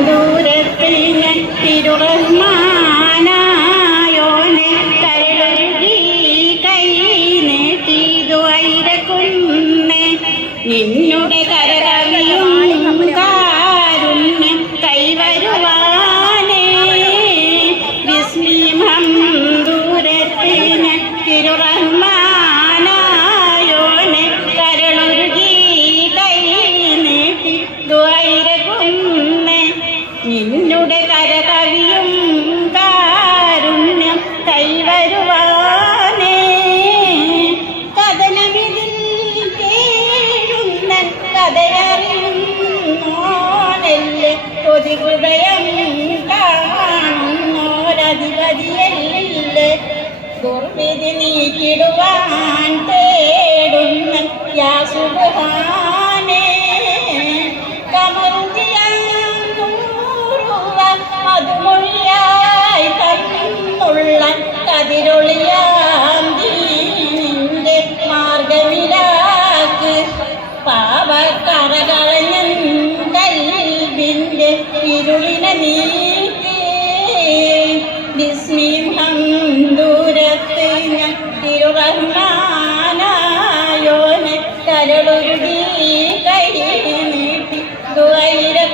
ദൂരത്തിൽ ഞാൻ തിരുറഹ്മാനായോനെ കരളൊരുകി കൈ നീട്ടിയതു ഐരക്കുന്നേ നിന്നുടെ കരകവിയും കാരുണ്യം കൈവരുവാനേ വിസ്മീമം ദൂരത്തിൽ ഞാൻ കൊതി ഹൃദയം കാണുന്നോരധിപതിയല്ലേ ദുർവിധി നീക്കിടുവാൻ തേടുന്ന കമന്തിയൂറുവ മധുമൊഴിയായി തന്നുള്ള കതിരൊളിയാം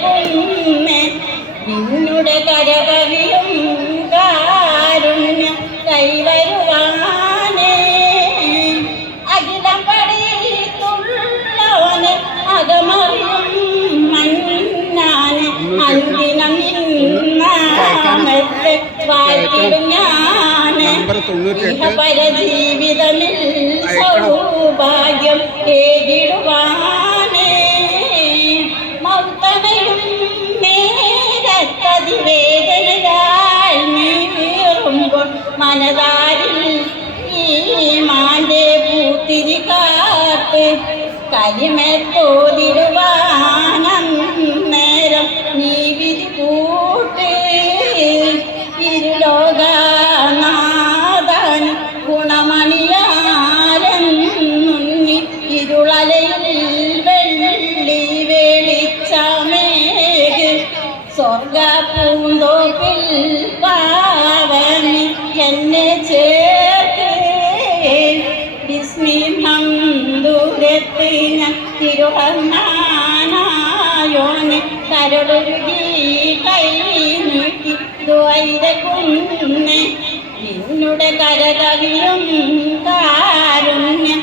ദ്വൈരകുന്നേ നിന്നുടെ കരകവിയും കാരുണ്യം കൈവരുവാനേ. അഖിലം പടിത്തുള്ളവനെ അകമറിയും മന്നാന്. അന്തിനം ഇന്നാമത്തെ വാഴ്ത്തിടും ഞാൻ പരജീവിതമിൽ സൗഭാഗ്യം ഏകിടുവാനേ മനതാരിൽ ഈ മാന്റെ പൂത്തിരി കാത്ത് കരിമെത്തോതിടുവാനം നേരം നീ വിരി കൂട്ട്. ഇരുലോകനാഥൻ ഗുണമണിയാരെന്നുണ്ണി ഇരുളലയിൽ പൂന്തോപ്പിൽ പാവനി എന്നെ ചേർക്ക് വിസ്മിഹം ദൂരത്ത് ഞാൻ തിരുഹർമാനായോനെ കരടൊരുകി കൈ നീട്ടി ദ്വൈരകുന്നെ നിന്നുടെ കരകവിയും കാരുണ്യം